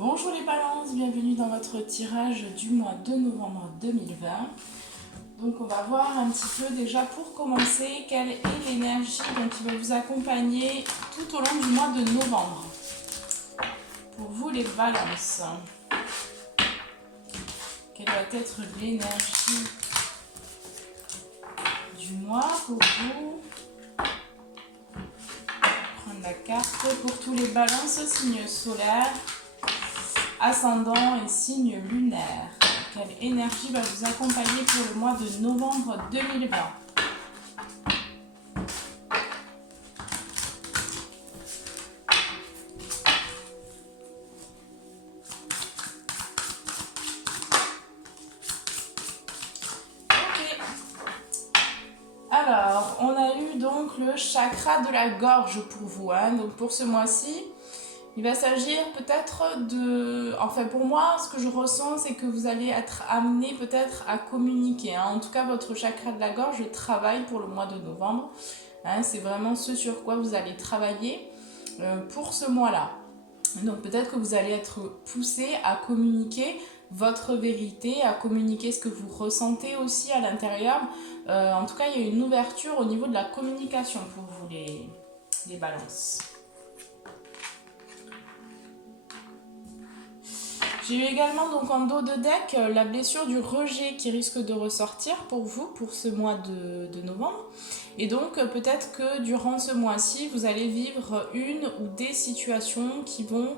Bonjour les balances, bienvenue dans votre tirage du mois de novembre 2020. Donc on va voir un petit peu déjà pour commencer quelle est l'énergie qui va vous accompagner tout au long du mois de novembre. Pour vous les balances, quelle va être l'énergie du mois pour vous? Prendre la carte pour tous les balances, signes solaires, ascendant et signe lunaire. Quelle énergie va vous accompagner pour le mois de novembre 2020? Ok. Alors, on a eu donc le chakra de la gorge pour vous. Donc pour ce mois-ci, il va s'agir peut-être de... Enfin pour moi, ce que je ressens, c'est que vous allez être amené peut-être à communiquer. En tout cas, votre chakra de la gorge travaille pour le mois de novembre. C'est vraiment ce sur quoi vous allez travailler pour ce mois-là. Donc peut-être que vous allez être poussé à communiquer votre vérité, à communiquer ce que vous ressentez aussi à l'intérieur. En tout cas, il y a une ouverture au niveau de la communication pour vous les balances. J'ai eu également donc en dos de deck la blessure du rejet qui risque de ressortir pour vous pour ce mois de novembre. Et donc peut-être que durant ce mois-ci, vous allez vivre une ou des situations qui vont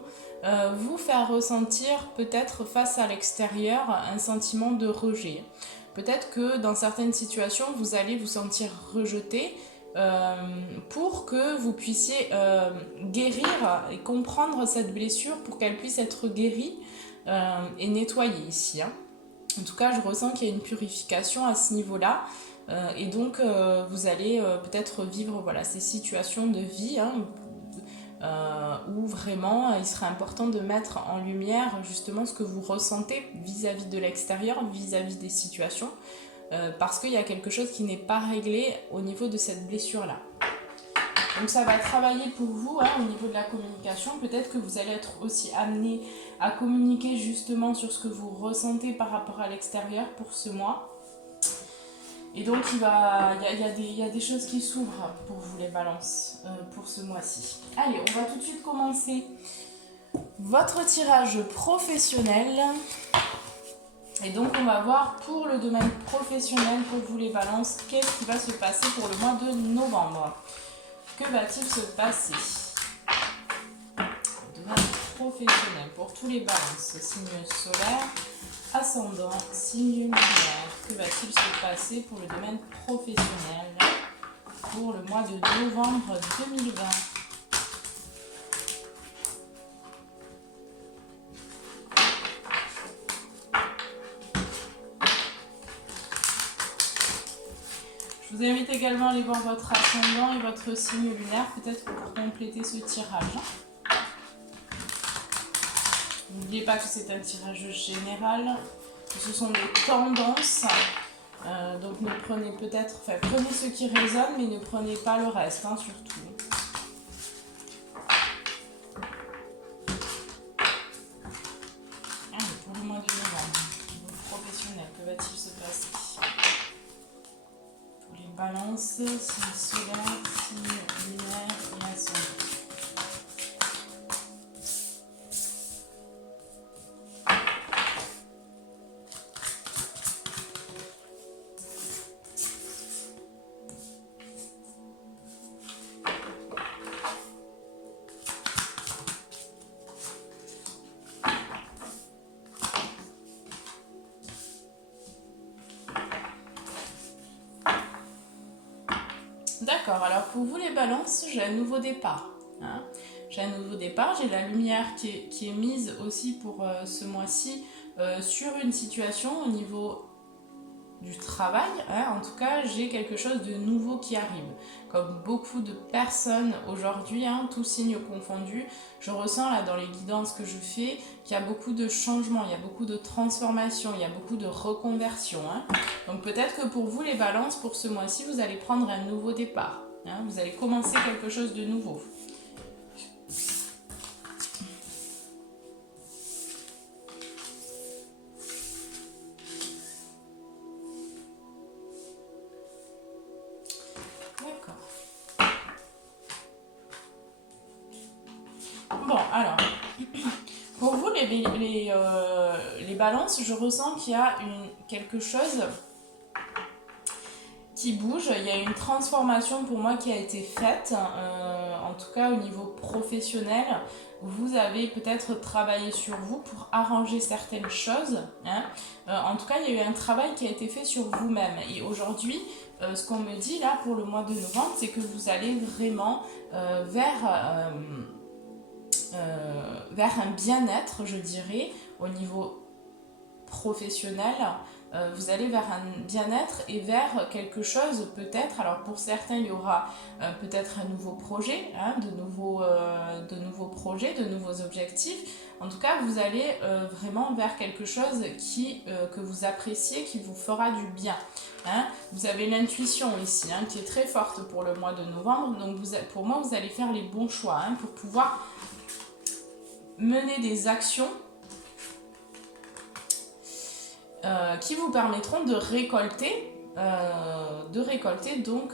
vous faire ressentir peut-être face à l'extérieur un sentiment de rejet. Peut-être que dans certaines situations, vous allez vous sentir rejeté pour que vous puissiez guérir et comprendre cette blessure pour qu'elle puisse être guérie et nettoyée ici. En tout cas, je ressens qu'il y a une purification à ce niveau-là. Et donc, vous allez peut-être vivre ces situations de vie où vraiment il serait important de mettre en lumière justement ce que vous ressentez vis-à-vis de l'extérieur, vis-à-vis des situations, parce qu'il y a quelque chose qui n'est pas réglé au niveau de cette blessure-là. Donc ça va travailler pour vous au niveau de la communication. Peut-être que vous allez être aussi amené à communiquer justement sur ce que vous ressentez par rapport à l'extérieur pour ce mois. Et donc il y a des choses qui s'ouvrent pour vous les balances pour ce mois-ci. Allez, on va tout de suite commencer votre tirage professionnel. Et donc on va voir pour le domaine professionnel, pour vous les balances, qu'est-ce qui va se passer pour le mois de novembre. Que va-t-il se passer? Le domaine professionnel pour tous les balances, signe solaire, ascendant, signe lunaire. Que va-t-il se passer pour le domaine professionnel pour le mois de novembre 2020? Je vous invite également à aller voir votre ascendant et votre signe lunaire, peut-être pour compléter ce tirage. N'oubliez pas que c'est un tirage général, que ce sont des tendances. Donc ne prenez prenez ce qui résonne, mais ne prenez pas le reste, surtout. Allez, pour le mois de novembre, professionnel, que va-t-il se passer? Pour les balances, signe solaire, signe lunaire et ascendant. D'accord, alors pour vous les balances, j'ai un nouveau départ. J'ai un nouveau départ, j'ai la lumière qui est mise aussi pour ce mois-ci sur une situation au niveau du travail. En tout cas, j'ai quelque chose de nouveau qui arrive. Comme beaucoup de personnes aujourd'hui, tous signes confondus, je ressens là dans les guidances que je fais qu'il y a beaucoup de changements, il y a beaucoup de transformations, il y a beaucoup de reconversions. Donc peut-être que pour vous les balances, pour ce mois-ci, vous allez prendre un nouveau départ. Vous allez commencer quelque chose de nouveau. Bon, alors, pour vous, les balances, je ressens qu'il y a quelque chose qui bouge. Il y a une transformation pour moi qui a été faite, en tout cas au niveau professionnel. Vous avez peut-être travaillé sur vous pour arranger certaines choses. Hein. En tout cas, il y a eu un travail qui a été fait sur vous-même. Et aujourd'hui, ce qu'on me dit là pour le mois de novembre, c'est que vous allez vraiment vers un bien-être, je dirais, au niveau professionnel. Vous allez vers un bien-être et vers quelque chose peut-être, alors pour certains il y aura peut-être un nouveau projet, hein, de nouveaux projets, de nouveaux objectifs. En tout cas vous allez vraiment vers quelque chose que vous appréciez, qui vous fera du bien. Hein. Vous avez l'intuition ici hein, qui est très forte pour le mois de novembre, donc pour moi vous allez faire les bons choix hein, pour pouvoir mener des actions qui vous permettront de récolter donc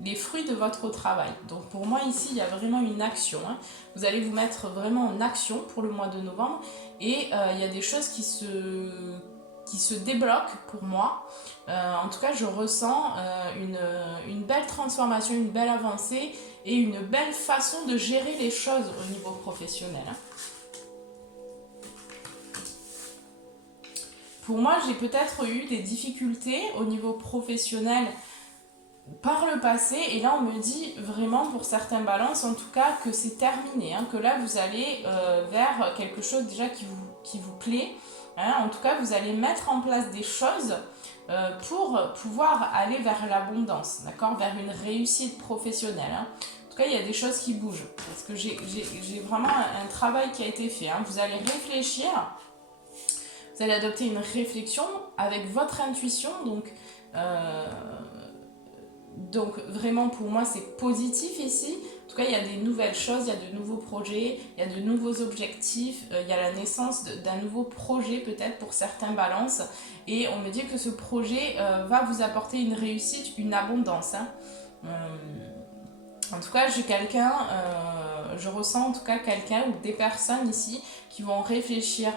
les fruits de votre travail. Donc pour moi ici il y a vraiment une action. Hein. Vous allez vous mettre vraiment en action pour le mois de novembre et il y a des choses qui se débloquent pour moi. En tout cas je ressens une belle transformation, une belle avancée et une belle façon de gérer les choses au niveau professionnel. Hein. Pour moi, j'ai peut-être eu des difficultés au niveau professionnel par le passé et là on me dit vraiment pour certains balances en tout cas que c'est terminé, hein, que là vous allez vers quelque chose déjà qui vous plaît. Hein, en tout cas vous allez mettre en place des choses pour pouvoir aller vers l'abondance, d'accord, vers une réussite professionnelle. Hein. En tout cas il y a des choses qui bougent parce que j'ai vraiment un travail qui a été fait. Hein. Vous allez réfléchir. Vous allez adopter une réflexion avec votre intuition, donc vraiment pour moi c'est positif ici. En tout cas il y a des nouvelles choses, il y a de nouveaux projets, il y a de nouveaux objectifs, il y a la naissance d'un nouveau projet peut-être pour certains balances et on me dit que ce projet va vous apporter une réussite, une abondance. Hein. En tout cas, je ressens en tout cas quelqu'un ou des personnes ici qui vont réfléchir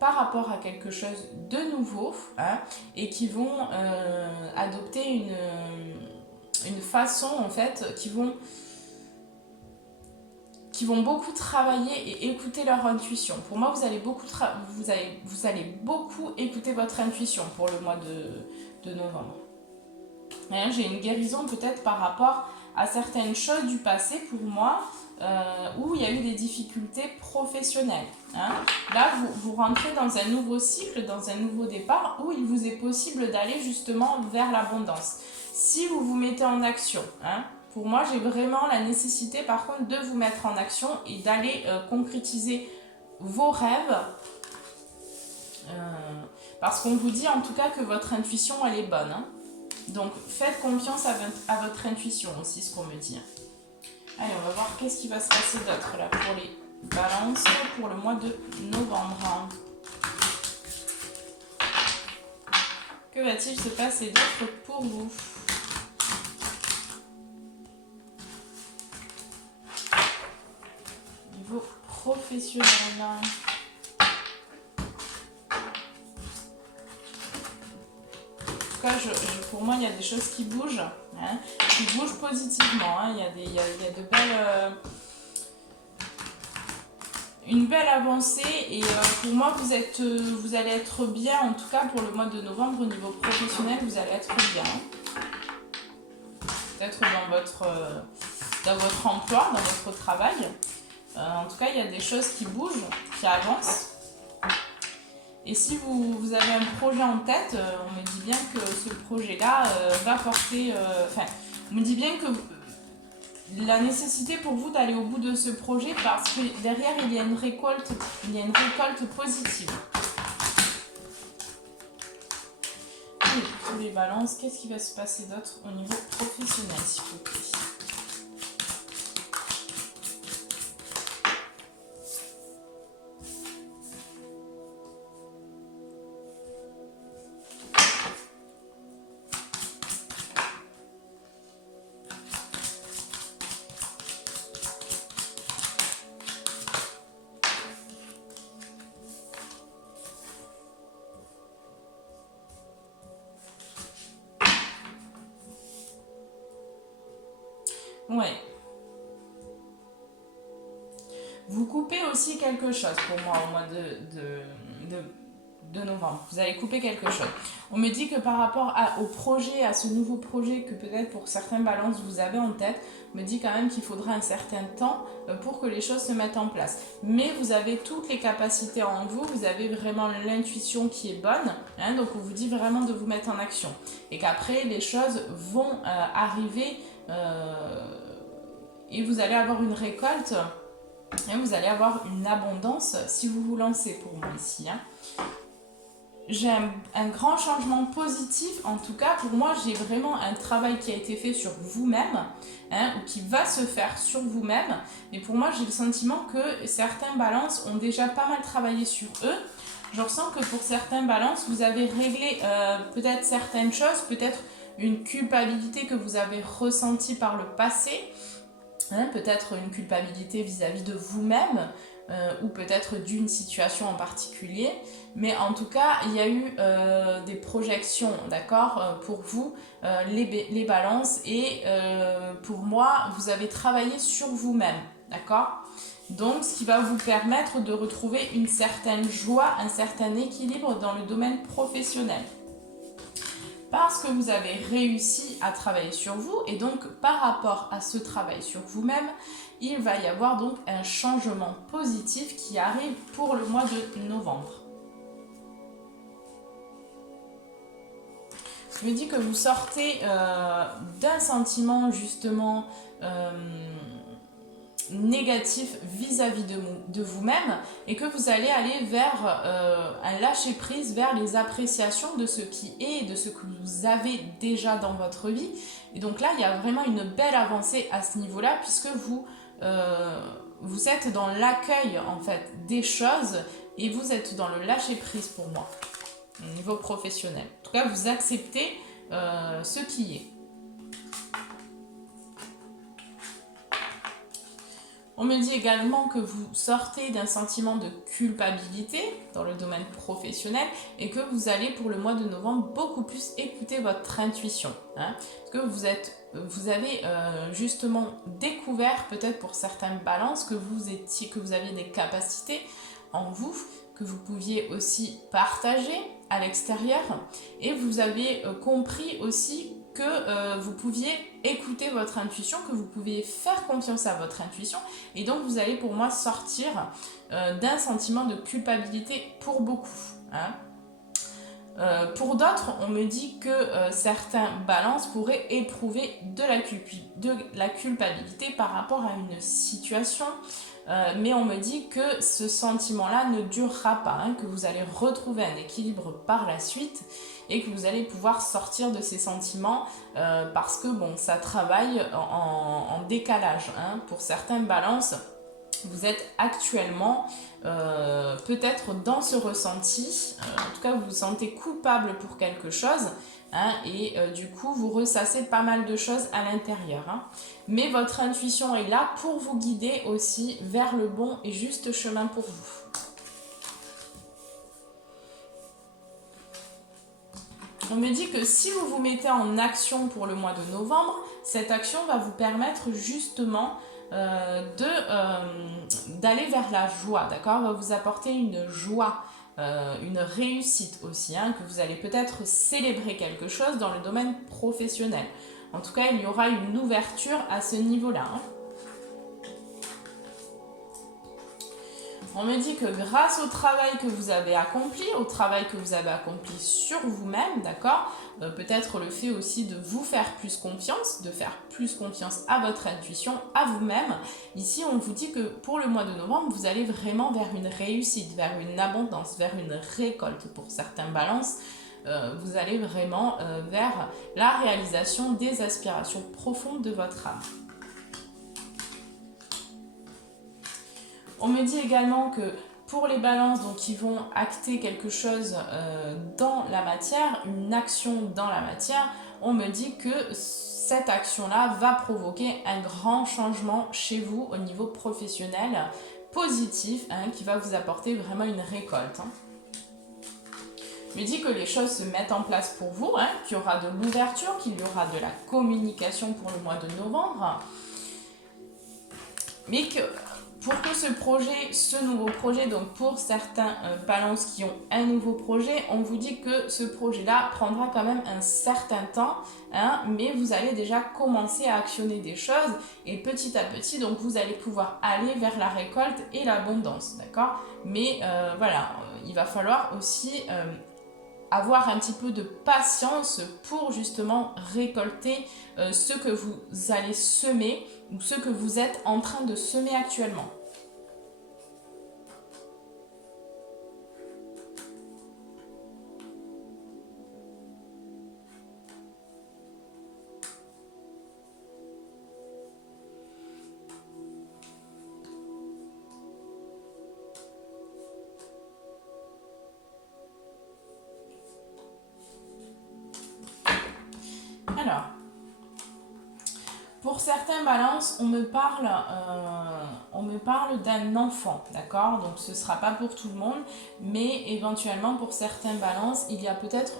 par rapport à quelque chose de nouveau hein, et qui vont adopter une façon en fait qui vont beaucoup travailler et écouter leur intuition. Pour moi, vous allez beaucoup écouter votre intuition pour le mois de novembre. Hein, j'ai une guérison peut-être par rapport à certaines choses du passé pour moi où il y a eu des difficultés professionnelles. Hein. Là, vous rentrez dans un nouveau cycle, dans un nouveau départ où il vous est possible d'aller justement vers l'abondance. Si vous vous mettez en action, hein, pour moi, j'ai vraiment la nécessité par contre de vous mettre en action et d'aller concrétiser vos rêves. Parce qu'on vous dit en tout cas que votre intuition, elle est bonne. Hein. Donc, faites confiance à votre intuition aussi, ce qu'on me dit. Allez, on va voir qu'est-ce qui va se passer d'autre là pour les balances pour le mois de novembre. Que va-t-il se passer d'autre pour vous? Niveau professionnel. En tout cas, pour moi, il y a des choses qui bougent, hein, qui bougent positivement. Hein. Il y a de belles, une belle avancée et pour moi, vous allez être bien, en tout cas pour le mois de novembre au niveau professionnel, vous allez être bien. Peut-être dans votre emploi, dans votre travail. En tout cas, il y a des choses qui bougent, qui avancent. Et si vous avez un projet en tête, on me dit bien que ce projet-là va porter... on me dit bien que la nécessité pour vous d'aller au bout de ce projet parce que derrière, il y a une récolte positive. Et pour les balances, qu'est-ce qui va se passer d'autre au niveau professionnel, s'il vous plaît? Ouais. Vous coupez aussi quelque chose pour moi au mois de novembre. Vous allez couper quelque chose. On me dit que par rapport au projet, à ce nouveau projet que peut-être pour certains balances vous avez en tête, on me dit quand même qu'il faudra un certain temps pour que les choses se mettent en place. Mais vous avez toutes les capacités en vous, vous avez vraiment l'intuition qui est bonne, hein, donc on vous dit vraiment de vous mettre en action. Et qu'après, les choses vont arriver et vous allez avoir une récolte. Et vous allez avoir une abondance si vous vous lancez pour moi ici. Hein. J'ai un grand changement positif. En tout cas, pour moi, j'ai vraiment un travail qui a été fait sur vous-même, hein, ou qui va se faire sur vous-même. Et pour moi, j'ai le sentiment que certains balances ont déjà pas mal travaillé sur eux. Je ressens que pour certains balances, vous avez réglé peut-être certaines choses, peut-être une culpabilité que vous avez ressentie par le passé. Hein, peut-être une culpabilité vis-à-vis de vous-même ou peut-être d'une situation en particulier. Mais en tout cas, il y a eu des projections, d'accord, pour vous, les balances. Et pour moi, vous avez travaillé sur vous-même, d'accord. Donc, ce qui va vous permettre de retrouver une certaine joie, un certain équilibre dans le domaine professionnel. Parce que vous avez réussi à travailler sur vous et donc par rapport à ce travail sur vous-même, il va y avoir donc un changement positif qui arrive pour le mois de novembre. Je me dis que vous sortez d'un sentiment justement négatif vis-à-vis de vous-même et que vous allez aller vers un lâcher-prise, vers les appréciations de ce qui est et de ce que vous avez déjà dans votre vie. Et donc là, il y a vraiment une belle avancée à ce niveau-là puisque vous êtes dans l'accueil en fait des choses et vous êtes dans le lâcher-prise pour moi, au niveau professionnel. En tout cas, vous acceptez ce qui est. On me dit également que vous sortez d'un sentiment de culpabilité dans le domaine professionnel et que vous allez pour le mois de novembre beaucoup plus écouter votre intuition. Hein, parce que vous avez justement découvert peut-être pour certaines balances que vous aviez des capacités en vous, que vous pouviez aussi partager à l'extérieur et vous avez compris aussi que vous pouviez écouter votre intuition, que vous pouviez faire confiance à votre intuition et donc vous allez pour moi sortir d'un sentiment de culpabilité pour beaucoup. Hein. Pour d'autres, on me dit que certains balances pourraient éprouver de la culpabilité par rapport à une situation. Mais on me dit que ce sentiment-là ne durera pas, hein, que vous allez retrouver un équilibre par la suite et que vous allez pouvoir sortir de ces sentiments parce que bon, ça travaille en décalage. Hein. Pour certaines balances, vous êtes actuellement peut-être dans ce ressenti, en tout cas vous vous sentez coupable pour quelque chose. Hein, et du coup, vous ressassez pas mal de choses à l'intérieur. Hein. Mais votre intuition est là pour vous guider aussi vers le bon et juste chemin pour vous. On me dit que si vous vous mettez en action pour le mois de novembre, cette action va vous permettre justement d'aller vers la joie, d'accord ? Va vous apporter une joie. Une réussite aussi, hein, que vous allez peut-être célébrer quelque chose dans le domaine professionnel. En tout cas, il y aura une ouverture à ce niveau-là. Hein. On me dit que grâce au travail que vous avez accompli, sur vous-même, d'accord, peut-être le fait aussi de vous faire plus confiance, de faire plus confiance à votre intuition, à vous-même. Ici, on vous dit que pour le mois de novembre, vous allez vraiment vers une réussite, vers une abondance, vers une récolte pour certains balances. Vous allez vraiment vers la réalisation des aspirations profondes de votre âme. On me dit également que pour les balances donc, qui vont acter quelque chose dans la matière, une action dans la matière, on me dit que cette action-là va provoquer un grand changement chez vous au niveau professionnel, positif, hein, qui va vous apporter vraiment une récolte. Hein. On me dit que les choses se mettent en place pour vous, hein, qu'il y aura de l'ouverture, qu'il y aura de la communication pour le mois de novembre. Mais que pour que ce nouveau projet, donc pour certains balances qui ont un nouveau projet, on vous dit que ce projet-là prendra quand même un certain temps, hein, mais vous allez déjà commencer à actionner des choses et petit à petit, donc vous allez pouvoir aller vers la récolte et l'abondance, d'accord? Mais voilà, il va falloir aussi avoir un petit peu de patience pour justement récolter ce que vous allez semer ou ce que vous êtes en train de semer actuellement. Alors, pour certains balances, on me parle d'un enfant, d'accord? Donc ce ne sera pas pour tout le monde, mais éventuellement pour certains balances, il y a peut-être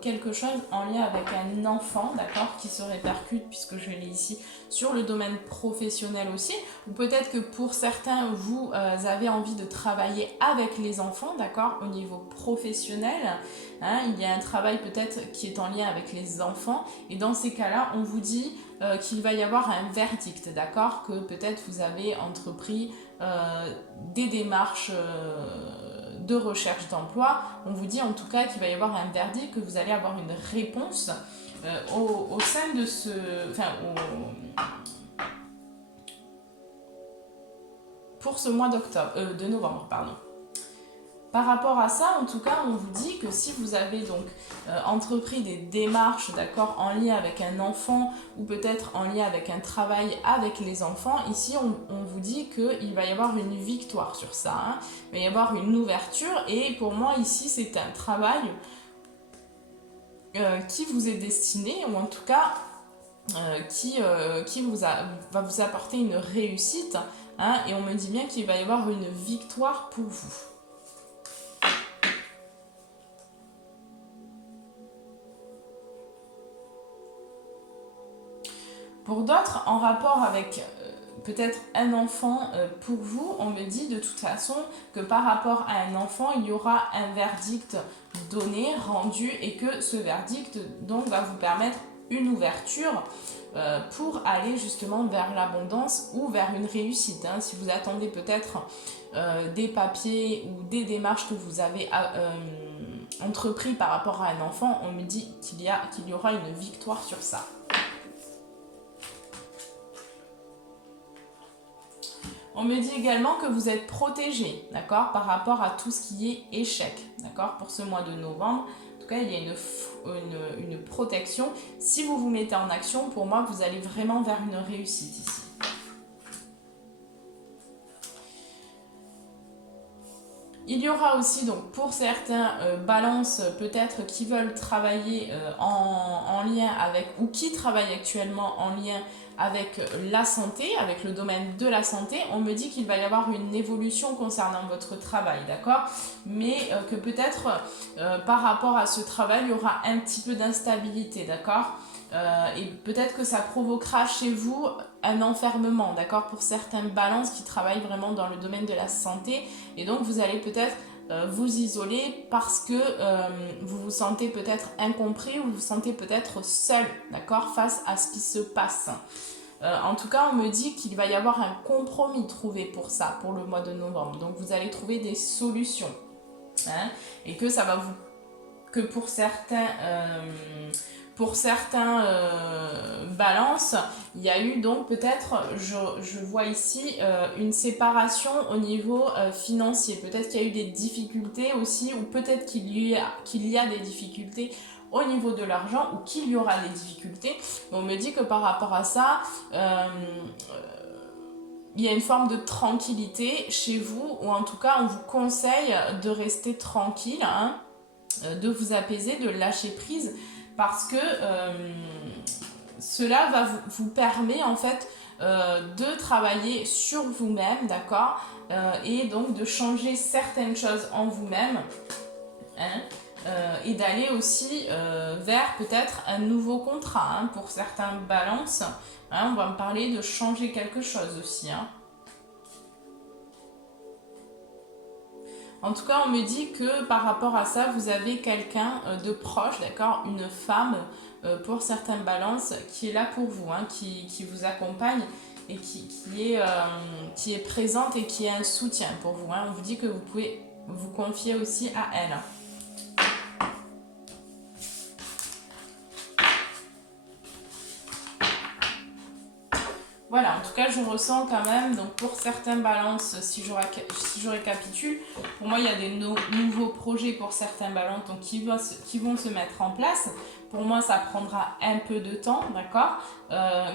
quelque chose en lien avec un enfant, d'accord? Qui se répercute, puisque je l'ai ici, sur le domaine professionnel aussi. Ou peut-être que pour certains, vous avez envie de travailler avec les enfants, d'accord? Au niveau professionnel, hein, il y a un travail peut-être qui est en lien avec les enfants. Et dans ces cas-là, on vous dit qu'il va y avoir un verdict, d'accord? Que peut-être vous avez entrepris des démarches de recherche d'emploi. On vous dit en tout cas qu'il va y avoir un verdict, que vous allez avoir une réponse au sein de ce... Enfin, pour ce mois de novembre, pardon. Par rapport à ça, en tout cas, on vous dit que si vous avez donc entrepris des démarches, d'accord, en lien avec un enfant ou peut-être en lien avec un travail avec les enfants, ici on vous dit qu'il va y avoir une victoire sur ça, hein. Il va y avoir une ouverture et pour moi ici c'est un travail qui vous est destiné ou en tout cas qui va vous apporter une réussite, hein, et on me dit bien qu'il va y avoir une victoire pour vous. Pour d'autres, en rapport avec peut-être un enfant pour vous, on me dit de toute façon que par rapport à un enfant, il y aura un verdict donné, rendu, et que ce verdict donc va vous permettre une ouverture pour aller justement vers l'abondance ou vers une réussite, hein. Si vous attendez peut-être des papiers ou des démarches que vous avez entrepris par rapport à un enfant, on me dit qu'il y aura une victoire sur ça. On me dit également que vous êtes protégé, d'accord, par rapport à tout ce qui est échec, d'accord, pour ce mois de novembre. En tout cas, il y a une protection. Si vous vous mettez en action, pour moi, vous allez vraiment vers une réussite ici. Il y aura aussi, donc, pour certains balances peut-être qui veulent travailler en lien avec, ou qui travaillent actuellement en lien avec la santé, avec le domaine de la santé, on me dit qu'il va y avoir une évolution concernant votre travail, d'accord? Mais que peut-être par rapport à ce travail, il y aura un petit peu d'instabilité, d'accord? Et peut-être que ça provoquera chez vous un enfermement, d'accord, pour certaines balances qui travaillent vraiment dans le domaine de la santé. Et donc, vous allez peut-être vous isoler parce que vous vous sentez peut-être incompris ou vous vous sentez peut-être seul, d'accord, face à ce qui se passe. En tout cas, on me dit qu'il va y avoir un compromis trouvé pour ça, pour le mois de novembre. Donc, vous allez trouver des solutions, hein, et que ça va vous... que pour certains balances, il y a eu donc peut-être, je vois ici, une séparation au niveau financier. Peut-être qu'il y a eu des difficultés aussi, ou peut-être qu'il y a des difficultés au niveau de l'argent, ou qu'il y aura des difficultés. On me dit que par rapport à ça, il y a une forme de tranquillité chez vous, ou en tout cas on vous conseille de rester tranquille, hein, de vous apaiser, de lâcher prise, parce que cela va vous permettre en fait de travailler sur vous-même, d'accord, et donc de changer certaines choses en vous-même, hein, et d'aller aussi vers peut-être un nouveau contrat, hein, pour certains balances, hein, on va me parler de changer quelque chose aussi, hein. En tout cas, on me dit que par rapport à ça, vous avez quelqu'un de proche, d'accord, une femme pour certaines balances qui est là pour vous, hein, qui vous accompagne et qui est présente et qui est un soutien pour vous. Hein. On vous dit que vous pouvez vous confier aussi à elle. Voilà, en tout cas, je ressens quand même, donc pour certaines balances, si je récapitule, pour moi, il y a des nouveaux projets pour certaines balances donc, qui vont se mettre en place. Pour moi, ça prendra un peu de temps, d'accord,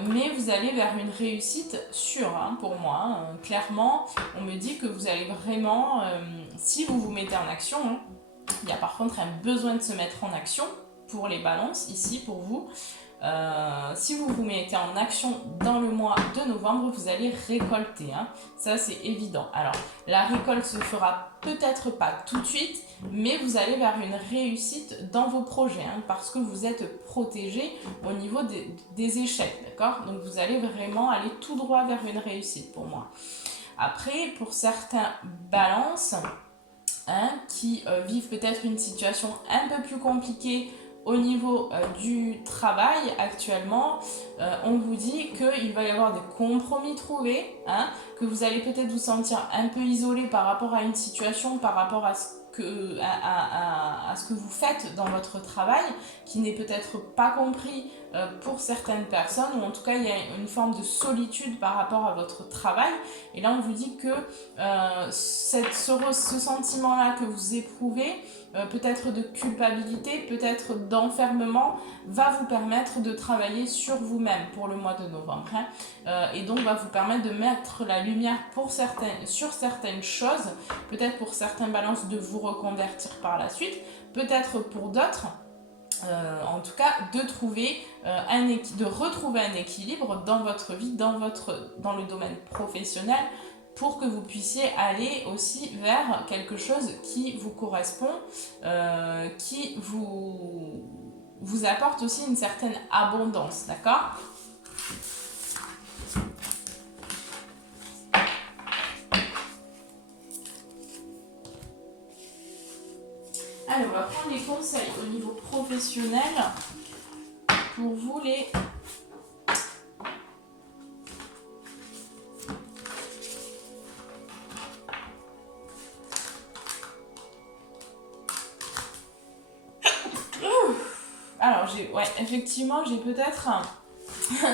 mais vous allez vers une réussite sûre, hein, pour moi. Hein. Clairement, on me dit que vous allez vraiment, si vous vous mettez en action, hein, il y a par contre un besoin de se mettre en action pour les balances, ici, pour vous. Si vous vous mettez en action dans le mois de novembre, vous allez récolter. Hein. Ça, c'est évident. Alors, la récolte se fera peut-être pas tout de suite, mais vous allez vers une réussite dans vos projets, hein, parce que vous êtes protégé au niveau des échecs, d'accord? Donc, vous allez vraiment aller tout droit vers une réussite pour moi. Après, pour certains balances, hein, qui vivent peut-être une situation un peu plus compliquée au niveau du travail actuellement, on vous dit qu'il va y avoir des compromis trouvés, hein, que vous allez peut-être vous sentir un peu isolé par rapport à une situation, par rapport à ce que vous faites dans votre travail, qui n'est peut-être pas compris pour certaines personnes, ou en tout cas il y a une forme de solitude par rapport à votre travail. Et là on vous dit que ce sentiment-là que vous éprouvez, peut-être de culpabilité, peut-être d'enfermement, va vous permettre de travailler sur vous-même pour le mois de novembre. Hein. Et donc va vous permettre de mettre la lumière sur certaines choses, peut-être pour certains balances de vous reconvertir par la suite, peut-être pour d'autres, en tout cas de retrouver un équilibre dans votre vie, dans le domaine professionnel, pour que vous puissiez aller aussi vers quelque chose qui vous correspond, qui vous apporte aussi une certaine abondance, d'accord ? Alors, on va prendre les conseils au niveau professionnel pour vous les... Alors, effectivement, j'ai peut-être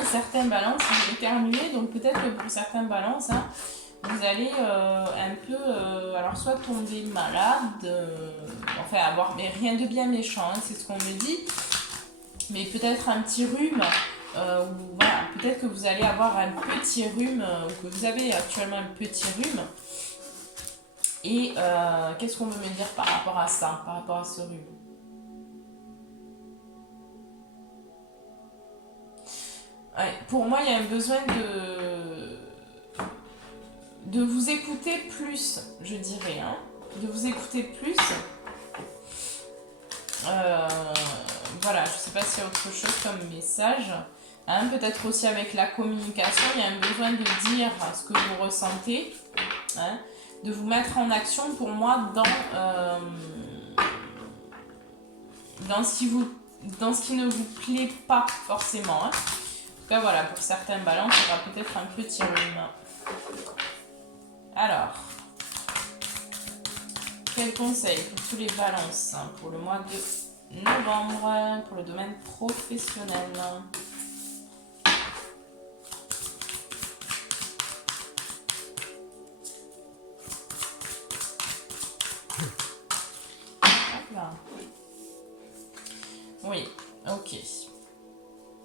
certaines balances qui vont terminer, donc peut-être que pour certaines balances, hein, vous allez un peu, alors soit tomber malade, enfin avoir, mais rien de bien méchant, hein, c'est ce qu'on me dit, mais peut-être un petit rhume, ou voilà, peut-être que vous allez avoir un petit rhume, ou que vous avez actuellement un petit rhume. Et qu'est-ce qu'on veut me dire par rapport à ça, par rapport à ce rhume ? Ouais, pour moi, il y a un besoin de vous écouter plus, je dirais. Hein, de vous écouter plus. Voilà, je ne sais pas s'il y a autre chose comme message. Hein, peut-être aussi avec la communication, il y a un besoin de dire ce que vous ressentez. Hein, de vous mettre en action, pour moi, dans ce qui ne vous plaît pas forcément. Hein. En tout cas, voilà, pour certaines balances, il y aura peut-être un petit rhume. Alors, quel conseil pour tous les balances pour le mois de novembre, pour le domaine professionnel ? Oui, ok.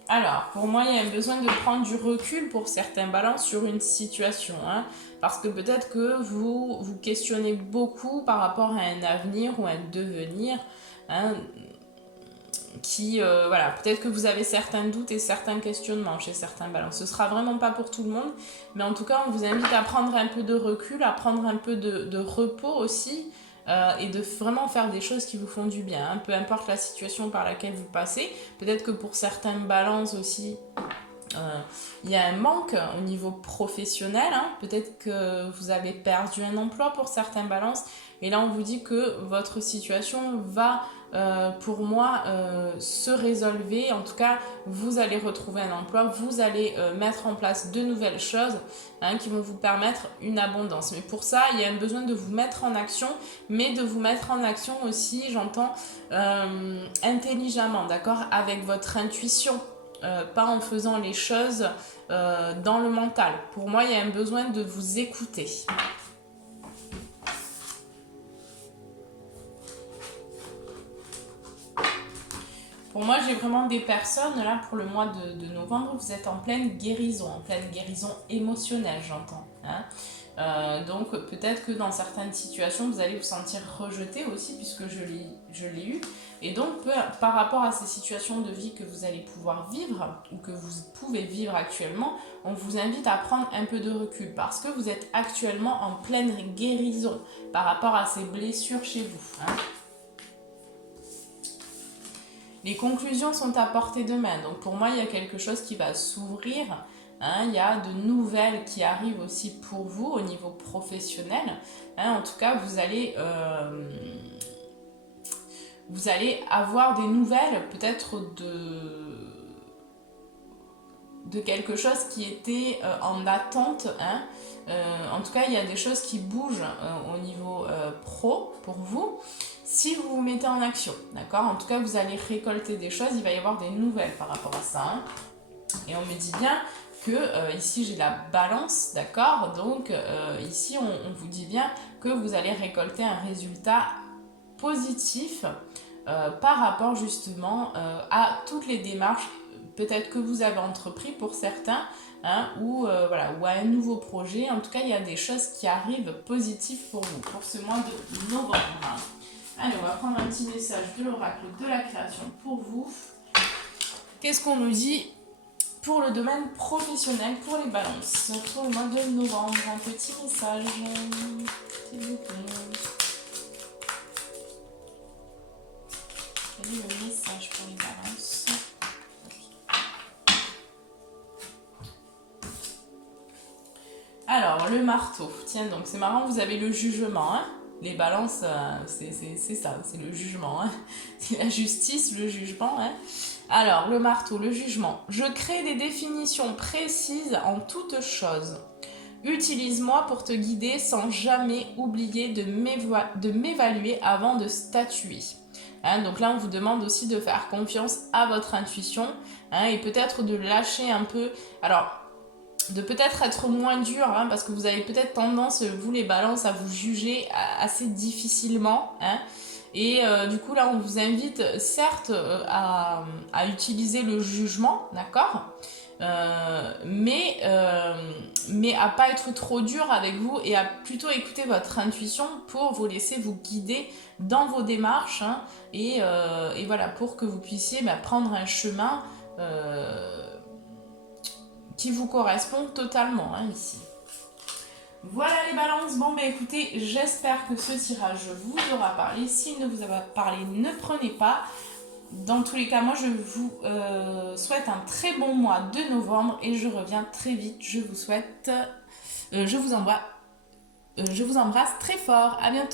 Alors, pour moi, il y a un besoin de prendre du recul pour certains balances sur une situation. Hein, parce que peut-être que vous vous questionnez beaucoup par rapport à un avenir ou un devenir. Hein, voilà, peut-être que vous avez certains doutes et certains questionnements chez certains balances. Ce sera vraiment pas pour tout le monde. Mais en tout cas, on vous invite à prendre un peu de recul, à prendre un peu de repos aussi. Et de vraiment faire des choses qui vous font du bien, hein, peu importe la situation par laquelle vous passez. Peut-être que pour certaines balances aussi, il y a un manque au niveau professionnel, hein. Peut-être que vous avez perdu un emploi pour certaines balances. Et là, on vous dit que votre situation va, pour moi, se résolver. En tout cas, vous allez retrouver un emploi, vous allez mettre en place de nouvelles choses, hein, qui vont vous permettre une abondance. Mais pour ça, il y a un besoin de vous mettre en action, mais de vous mettre en action aussi, j'entends, intelligemment, d'accord, avec votre intuition. Pas en faisant les choses dans le mental. Pour moi, il y a un besoin de vous écouter. Pour moi, j'ai vraiment des personnes, là, pour le mois de novembre, vous êtes en pleine guérison émotionnelle, j'entends. Hein. Donc, peut-être que dans certaines situations, vous allez vous sentir rejeté aussi, puisque je l'ai eu. Et donc, par rapport à ces situations de vie que vous allez pouvoir vivre, ou que vous pouvez vivre actuellement, on vous invite à prendre un peu de recul, parce que vous êtes actuellement en pleine guérison par rapport à ces blessures chez vous. Hein. Les conclusions sont à portée de main. Donc pour moi, il y a quelque chose qui va s'ouvrir. Hein, il y a de nouvelles qui arrivent aussi pour vous au niveau professionnel. Hein, en tout cas, vous allez avoir des nouvelles peut-être de quelque chose qui était en attente. Hein. En tout cas, il y a des choses qui bougent au niveau pro pour vous. Si vous vous mettez en action, d'accord? En tout cas, vous allez récolter des choses, il va y avoir des nouvelles par rapport à ça. Hein. Et on me dit bien que ici, j'ai la balance, d'accord? Donc, ici, on vous dit bien que vous allez récolter un résultat positif par rapport justement à toutes les démarches peut-être que vous avez entrepris pour certains, hein, ou à un nouveau projet. En tout cas, il y a des choses qui arrivent positives pour vous, pour ce mois de novembre. Allez, on va prendre un petit message de l'oracle de la création pour vous. Qu'est-ce qu'on nous dit pour le domaine professionnel, pour les balances, pour le mois de novembre? Un petit message, s'il vous plaît. Quel est le message pour les balances? Alors, le marteau. Tiens, donc c'est marrant, vous avez le jugement, hein. Les balances, c'est ça, c'est le jugement. Hein. C'est la justice, le jugement. Hein. Alors, le marteau, le jugement. Je crée des définitions précises en toutes choses. Utilise-moi pour te guider sans jamais oublier de m'évaluer avant de statuer. Hein, donc là, on vous demande aussi de faire confiance à votre intuition, hein, et peut-être de lâcher un peu... Alors, de peut-être être moins dur, hein, parce que vous avez peut-être tendance, vous les balances, à vous juger assez difficilement. Hein, et du coup, là, on vous invite certes à utiliser le jugement, d'accord, mais à pas être trop dur avec vous et à plutôt écouter votre intuition pour vous laisser vous guider dans vos démarches, hein, et voilà, pour que vous puissiez prendre un chemin qui vous correspond totalement, hein, ici. Voilà les balances. Bon, écoutez, j'espère que ce tirage vous aura parlé. S'il ne vous a pas parlé, ne prenez pas. Dans tous les cas, moi, je vous souhaite un très bon mois de novembre et je reviens très vite. Je vous souhaite... je vous embrasse très fort. À bientôt.